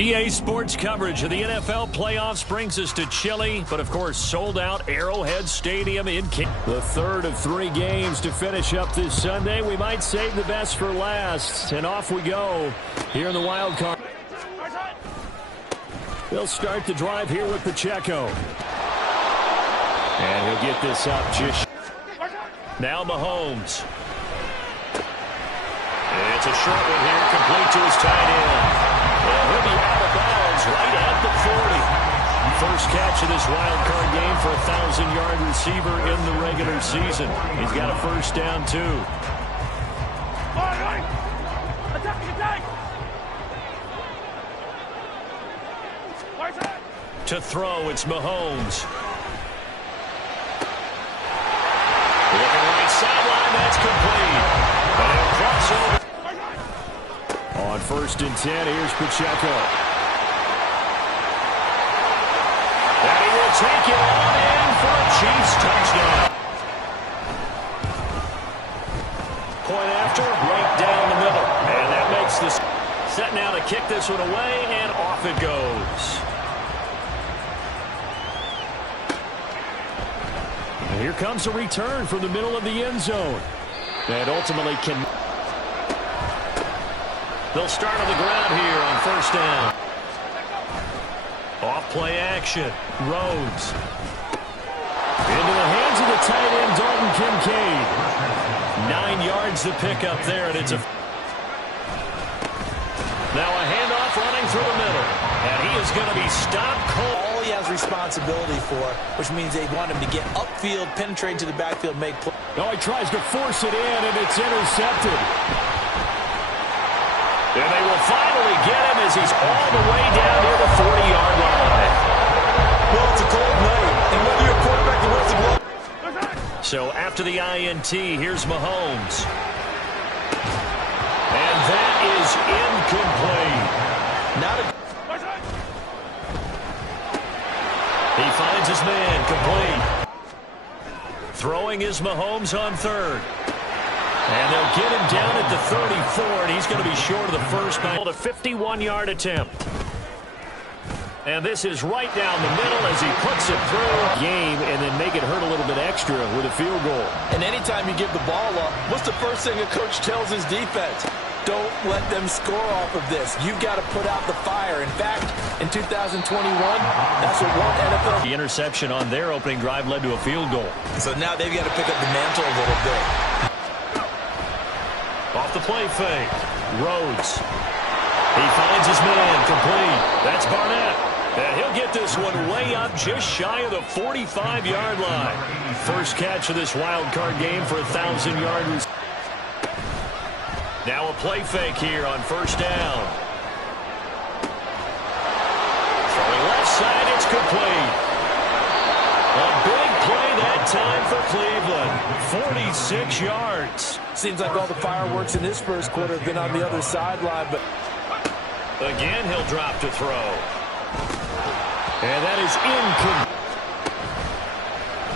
EA Sports coverage of the NFL playoffs brings us to chilly, but of course sold-out Arrowhead Stadium in the third of 3 games to finish up this Sunday. We might save the best for last, and off we go here in the wild card. They'll start the drive here with Pacheco. And he'll get this up just... Now Mahomes. It's a short one here, complete to his tight end. And he'll be out of bounds right at the 40. First catch of this wild card game for a 1,000-yard receiver in the regular season. He's got a first down, too. To throw, it's Mahomes. Looking right sideline, that's complete. And crossover. On 1st and 10, here's Pacheco. And he will take it on in for a Chiefs touchdown. Point after, right down the middle. And that makes this set now to kick this one away, and off it goes. And here comes a return from the middle of the end zone. And ultimately can... They'll start on the ground here on 1st down. Off play action. Rhodes. Into the hands of the tight end, Dalton Kincaid. 9 yards to pick up there, and it's a... Now a handoff running through the middle. And he is going to be stopped cold. All he has responsibility for, which means they want him to get upfield, penetrate to the backfield, make play. Oh, he tries to force it in, and it's intercepted. And they will finally get him as he's all the way down near the 40-yard line. Well, it's a cold night, and whether you're a quarterback or what's the blow. So after the INT, here's Mahomes. And that is incomplete. He finds his man, complete. Throwing is Mahomes on 3rd. And they'll get him down at the 34, and he's going to be short of the first down. A 51-yard attempt. And this is right down the middle as he puts it through. Game, and then make it hurt a little bit extra with a field goal. And anytime you give the ball up, what's the first thing a coach tells his defense? Don't let them score off of this. You've got to put out the fire. In fact, in 2021, that's what one NFL... The interception on their opening drive led to a field goal. So now they've got to pick up the mantle a little bit. Off the play fake. Rhodes. He finds his man, complete. That's Barnett. And he'll get this one way up just shy of the 45-yard line. First catch of this wild card game for a 1,000-yard receiver. Now a play fake here on 1st down. Throwing left side, it's complete. A big play that time for Cleveland. 46 yards. Seems like all the fireworks in this first quarter have been on the other sideline, but... Again, he'll drop to throw. And that is incomplete.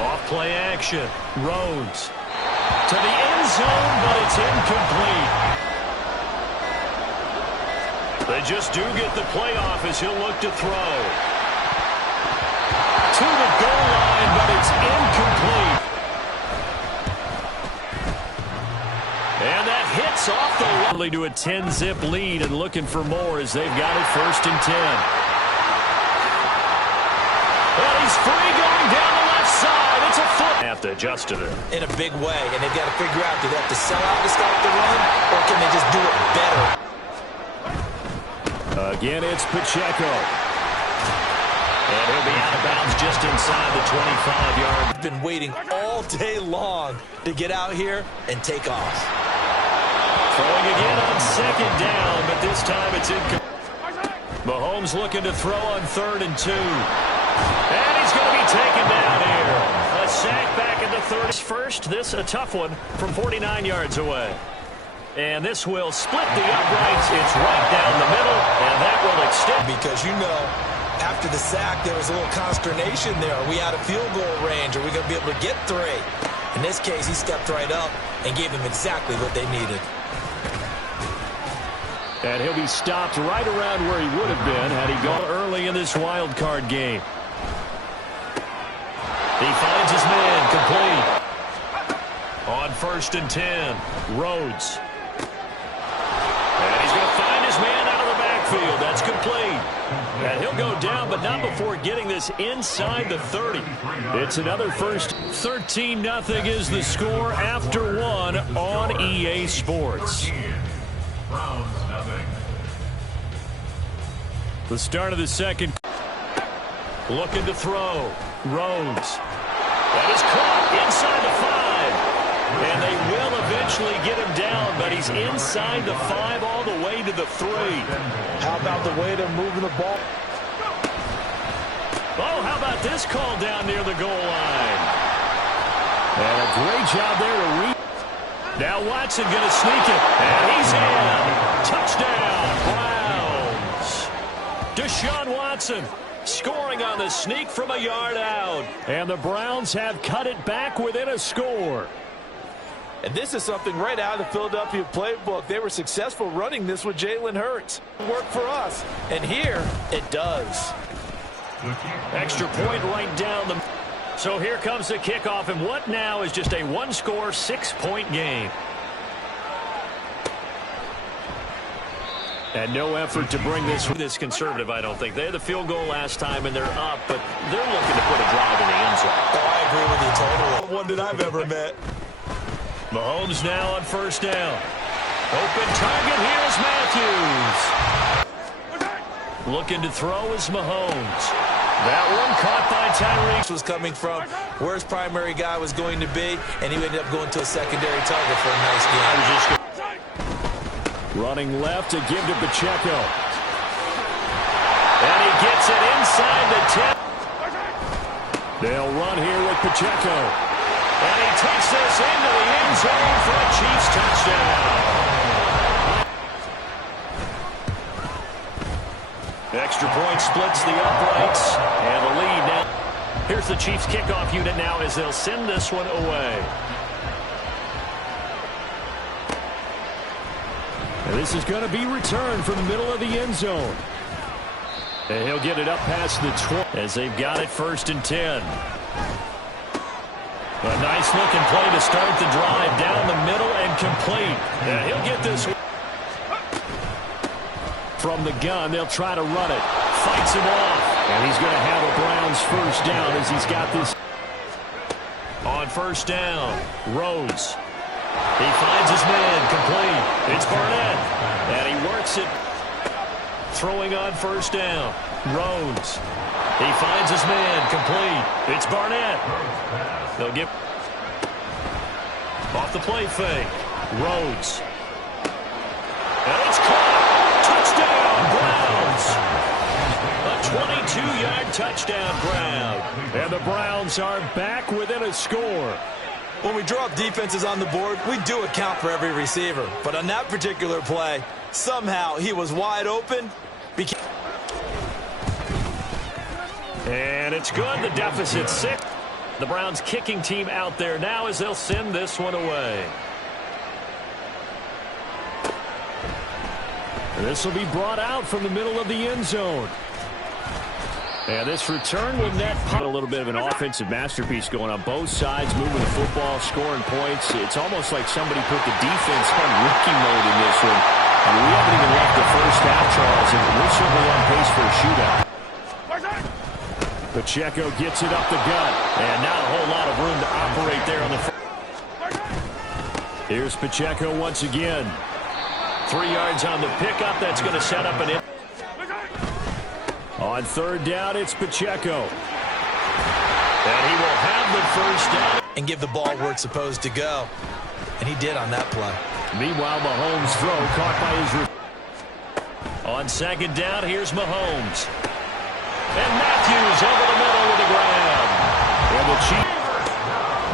Off play action. Rhodes. To the end zone, but it's incomplete. They just do get the playoff as he'll look to throw. To the goal line, but it's incomplete. And that hits off the line to a 10-zip lead and looking for more as they've got it 1st and 10. Well, he's free going down the left side. It's a foot. Have to adjust to it. In a big way, and they've got to figure out, do they have to sell out to stop the run, or can they just do it better? Again, it's Pacheco. And he'll be out of bounds just inside the 25-yard. Been waiting all day long to get out here and take off. Throwing again on 2nd down, but this time it's incomplete. Mahomes looking to throw on 3rd and 2. And he's going to be taken down here. A sack back at the 30. First, this a tough one from 49 yards away. And this will split the uprights. It's right down the middle, and that will extend. Because you know, after the sack, there was a little consternation there. Are we out of field goal range? Are we going to be able to get 3? In this case, he stepped right up and gave them exactly what they needed. And he'll be stopped right around where he would have been had he gone early in this wild card game. He finds his man complete. On 1st and 10, Rhodes. And he's going to find his man out of the backfield. That's complete. And he'll go down, but not before getting this inside the 30. It's another first. 13-0 is the score after one on EA Sports. The start of the second. Looking to throw. Rhodes. That is caught inside the 5. And they will eventually get him down, but he's inside the 5 all the way to the 3. How about the way they're moving the ball? Oh, how about this call down near the goal line? And a great job there to read. Now Watson going to sneak it. And he's in. Touchdown, Browns. Deshaun Watson scoring on the sneak from a yard out. And the Browns have cut it back within a score. And this is something right out of the Philadelphia playbook. They were successful running this with Jalen Hurts. It worked for us. And here, it does. Extra point right down the... So here comes the kickoff, and what now is just a one-score, 6-point game. And no effort to bring this conservative, I don't think. They had the field goal last time, and they're up, but they're looking to put a drive in the end zone. Oh, I agree with you totally. One that I've ever met. Mahomes now on 1st down. Open target, here's Matthews. Looking to throw is Mahomes. That one caught by Tyreek. Was coming from where his primary guy was going to be, and he ended up going to a secondary target for a nice game. Running left to give to Pacheco. And he gets it inside the 10. They'll run here with Pacheco. And he takes this into the end zone for a Chiefs touchdown. Extra point splits the uprights. And the lead now. Here's the Chiefs kickoff unit now as they'll send this one away. And this is going to be returned from the middle of the end zone. And he'll get it up past the 20 as they've got it 1st and 10. A nice looking play to start the drive down the middle and complete. And he'll get this from the gun. They'll try to run it. Fights him off. And he's going to have a Browns 1st down as he's got this. On 1st down, Rhodes. He finds his man complete. It's Barnett. And he works it. Throwing on 1st down. Rhodes. He finds his man complete. It's Barnett. They'll get off the play fake. Rhodes. And it's caught. Touchdown, Browns. A 22-yard touchdown, Brown. And the Browns are back within a score. When we draw up defenses on the board, we do account for every receiver. But on that particular play, somehow he was wide open. And it's good. The deficit 6. The Browns kicking team out there now as they'll send this one away. This will be brought out from the middle of the end zone. And this return will net a little bit of an offensive masterpiece going on both sides, moving the football, scoring points. It's almost like somebody put the defense on rookie mode in this one. And we haven't even left the first half, Charles, and we're certainly on pace for a shootout. Pacheco gets it up the gut, and not a whole lot of room to operate there on the front. Here's Pacheco once again. 3 yards on the pickup. That's going to set up an... On 3rd down, it's Pacheco. And he will have the 1st down. And give the ball where it's supposed to go. And he did on that play. Meanwhile, Mahomes' throw caught by his... On 2nd down, here's Mahomes. And Matthews over the middle with the grab. And the Chiefs.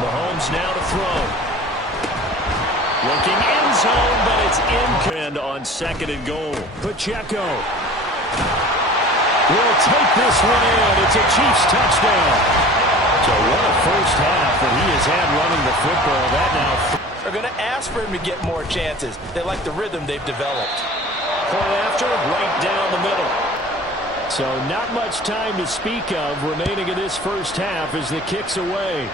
Mahomes now to throw. Looking end zone, but it's in. And on 2nd and goal, Pacheco will take this one in. It's a Chiefs touchdown. So what a first half that he has had running the football. That now... They're going to ask for him to get more chances. They like the rhythm they've developed. point after, right down the middle. So not much time to speak of remaining in this first half as the kick's away.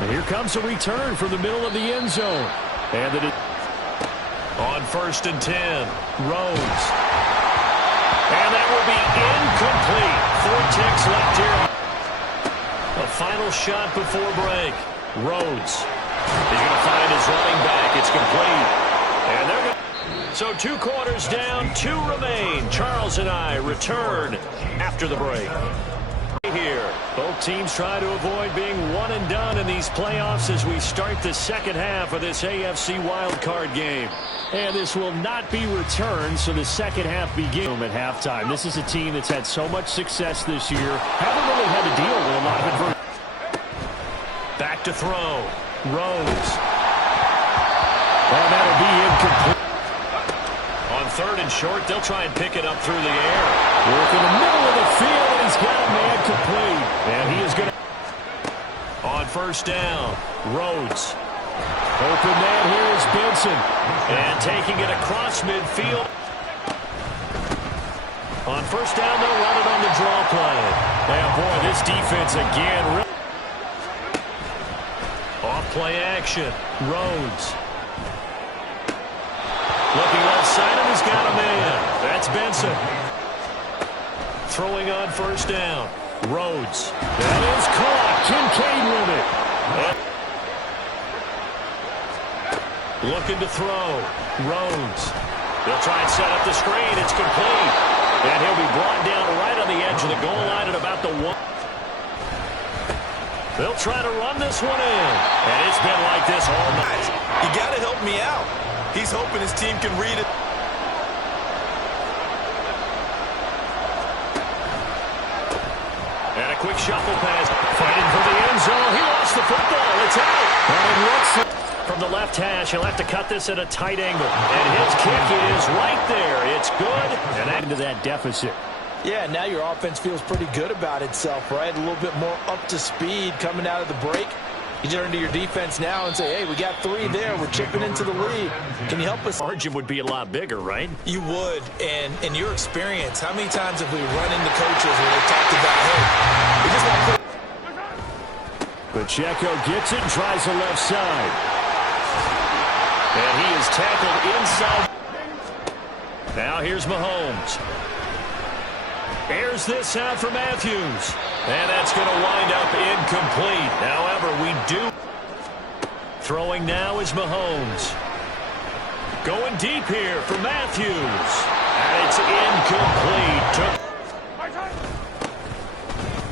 And here comes a return from the middle of the end zone. And on 1st and 10, Rhodes. And that will be incomplete. 4 ticks left here. A final shot before break. Rhodes. He's going to find his running back. It's complete. And they're going to... So 2 quarters down, 2 remain. Charles and I return after the break. Here, both teams try to avoid being one and done in these playoffs as we start the second half of this AFC wildcard game. And this will not be returned, so the second half begins at halftime. This is a team that's had so much success this year. Haven't really had to deal with a lot of adversity. Back to throw. Rhodes. And that'll be incomplete. On 3rd and short, they'll try and pick it up through the air. Work in the middle of the field, and he's got a man complete. And he is going to... On 1st down, Rhodes. Open man here is Benson. And taking it across midfield. On 1st down, they'll run it on the draw play. And boy, this defense again... Off play action, Rhodes. Looking left side, and he's got a man. That's Benson. Throwing on 1st down. Rhodes. That is caught. Kincaid with it. Looking to throw. Rhodes. They'll try and set up the screen. It's complete. And he'll be brought down right on the edge of the goal line at about the 1. They'll try to run this one in. And it's been like this all night. You got to help me out. He's hoping his team can read it. And a quick shuffle pass. Fighting for the end zone. He lost the football. It's out. And it looks from the left hash. He'll have to cut this at a tight angle. And his kick is right there. It's good. And into that deficit. Yeah, now your offense feels pretty good about itself, right? A little bit more up to speed coming out of the break. You turn to your defense now and say, hey, we got 3 there. We're chipping into the lead. Can you help us? Margin would be a lot bigger, right? You would. And in your experience, how many times have we run into coaches where they talked about, hey, we just want to put... Pacheco gets it and tries the left side. And he is tackled inside. Now here's Mahomes. Airs this out for Matthews. And that's going to wind up incomplete. However, we do. Throwing now is Mahomes. Going deep here for Matthews. And it's incomplete.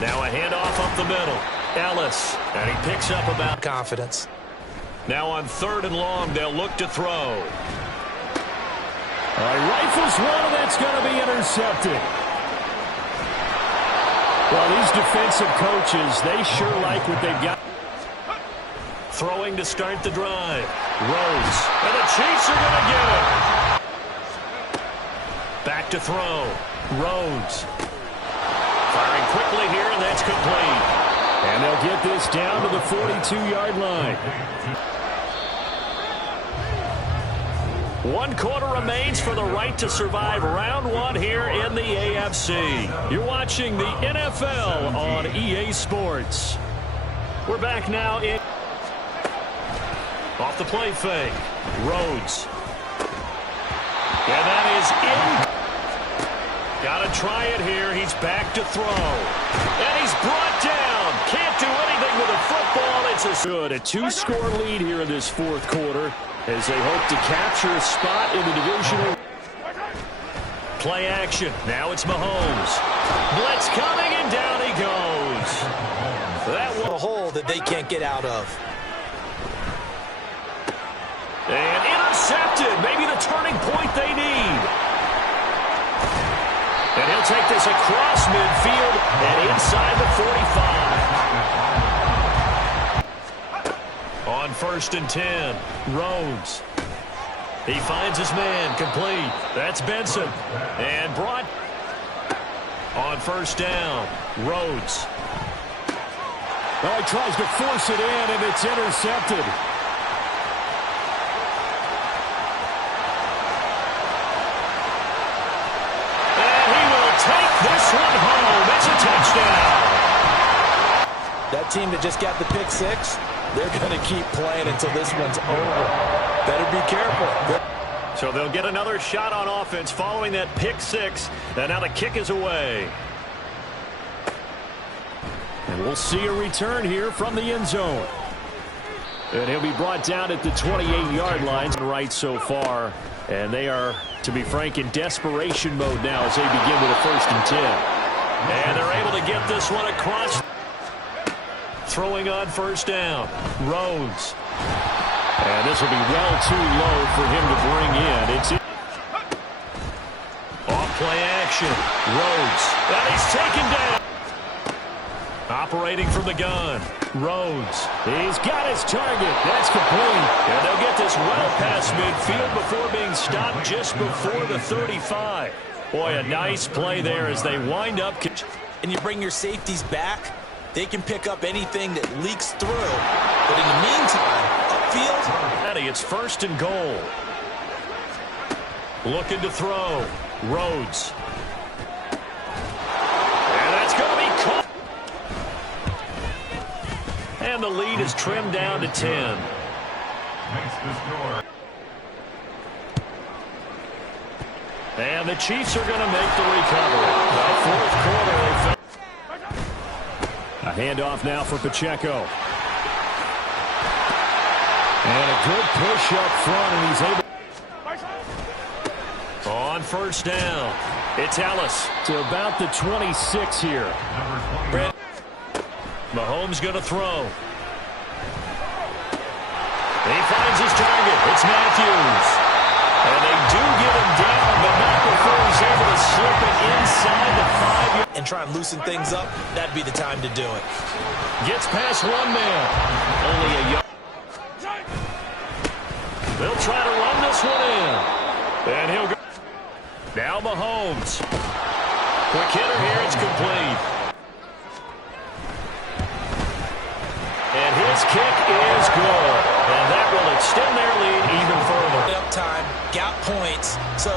Now a handoff up the middle. Ellis. And he picks up about confidence. Now on 3rd and long, they'll look to throw. Rifles one, and that's going to be intercepted. Well, these defensive coaches, they sure like what they've got. Throwing to start the drive. Rhodes. And the Chiefs are going to get it. Back to throw. Rhodes. Firing quickly here, and that's complete. And they'll get this down to the 42-yard line. 1 quarter remains for the right to survive round 1 here in the AFC. You're watching the NFL on EA Sports. We're back now in... Off the play fake. Rhodes. And that is in. Got to try it here. He's back to throw. And he's brought down. Can't do anything with a football. It's a good. A 2-score lead here in this 4th quarter, as they hope to capture a spot in the divisional. Play action. Now it's Mahomes. Blitz coming, and down he goes. That was a hole that they can't get out of. And intercepted. Maybe the turning point they need. And he'll take this across midfield and inside the 45. On 1st and 10, Rhodes. He finds his man, complete. That's Benson. And brought on 1st down, Rhodes. Well, he tries to force it in, and it's intercepted. touchdown. That team that just got the pick six, they're going to keep playing until this one's over. Better be careful. So they'll get another shot on offense following that pick six. And now the kick is away. And we'll see a return here from the end zone. And he'll be brought down at the 28-yard line. Right so far. And they are, to be frank, in desperation mode now as they begin with a 1st and 10. And they're able to get this one across. Throwing on 1st down. Rhodes. And this will be well too low for him to bring in. It's off play action. Rhodes. And he's taken down. Operating from the gun. Rhodes. He's got his target. That's complete. And they'll get this well past midfield before being stopped just before the 35. Boy, a nice play there as they wind up. And you bring your safeties back, they can pick up anything that leaks through. But in the meantime, upfield, it's 1st and goal. Looking to throw. Rhodes. And that's going to be caught. And the lead is trimmed down to 10. And the Chiefs are going to make the recovery. The 4th quarter. A handoff now for Pacheco. And a good push up front, and he's able. On 1st down, it's Ellis to about the 26 here. Mahomes going to throw. He finds his target. It's Matthews. And they do get him down, but not before he's able to slip it inside the 5. And try and loosen things up. That'd be the time to do it. Gets past one man. Only a yard. They'll try to run this one in. And he'll go. Now Mahomes. Quick hitter here. It's complete. And his kick is good. And that will extend their lead even further. Up time, got points. So,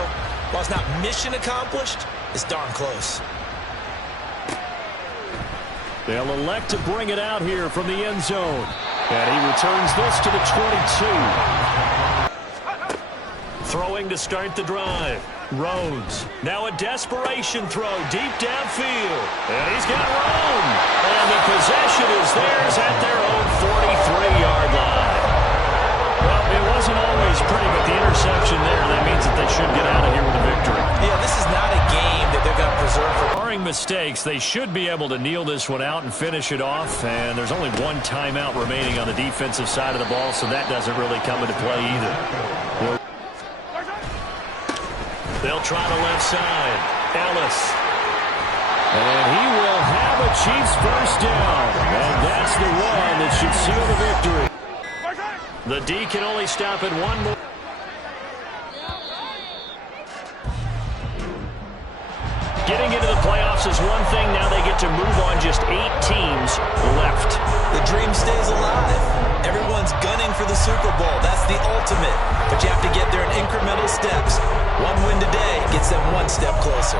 while it's not mission accomplished, it's darn close. They'll elect to bring it out here from the end zone. And he returns this to the 22. Throwing to start the drive. Rhodes. Now a desperation throw deep downfield. And he's got room. And the possession is theirs at their own 43-yard line. Well, it wasn't always pretty, but the interception there, that means that they should get out of here with a victory. Yeah, this is not a game that they're going to preserve for. Barring mistakes, they should be able to kneel this one out and finish it off. And there's only one timeout remaining on the defensive side of the ball, so that doesn't really come into play either. They'll try the left side. Ellis. And he will have a Chiefs 1st down. And that's the one that should seal the victory. The D can only stop at one more. Getting into the playoffs is one thing. Now they get to move on. Just 8 teams left. The dream stays alive. Everyone's gunning for the Super Bowl. That's the ultimate. But you have to get there in incremental steps. One win today gets them one step closer.